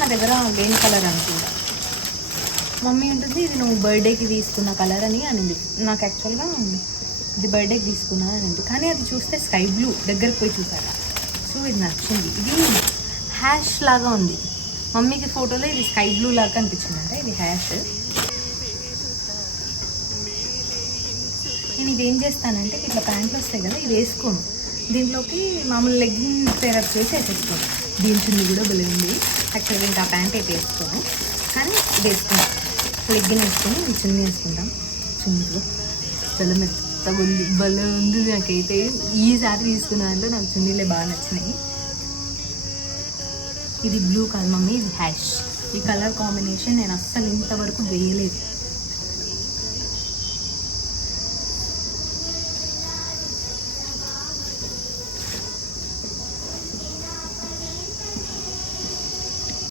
నా దగ్గర లేని కలర్ అనుకుంటా. మమ్మీ ఉంటుంది ఇది నువ్వు బర్త్డేకి తీసుకున్న కలర్ అని అనింది. నాకు యాక్చువల్గా ఇది బర్త్డేకి తీసుకున్నా అనింది, కానీ అది చూస్తే స్కై బ్లూ దగ్గరకు పోయి చూసారా. సో ఇది నచ్చింది. ఇది హ్యాష్ లాగా ఉంది. మమ్మీకి ఫోటోలో ఇది స్కై బ్లూ లాగా అనిపించింది అంటే ఇది హ్యాష్. నేను ఇది ఏం చేస్తానంటే ఇట్లా ప్యాంట్లు వస్తాయి కదా, ఇది వేసుకోను, దీంట్లోకి మామూలు లెగ్గింగ్ పేరప్ చేసి వేసేసుకోను. దీని చున్నీ కూడా భలే ఉంది. యాక్చువల్గా ఇంకా ప్యాంట్ అయితే వేసుకోను, కానీ వేసుకుంటాం. లెగ్గిన్ వేసుకొని చున్నీ వేసుకుంటాం. చున్నీతో చాలా మెత్తగా ఉంది, భలే ఉంది. నాకైతే ఈసారి తీసుకున్న దాంట్లో నాకు చున్నీలే బాగా నచ్చినాయి. ఇది బ్లూ కలర్ మమ్మీ, ఇది హ్యాష్. ఈ కలర్ కాంబినేషన్ నేను అస్సలు ఇంతవరకు వేయలేదు.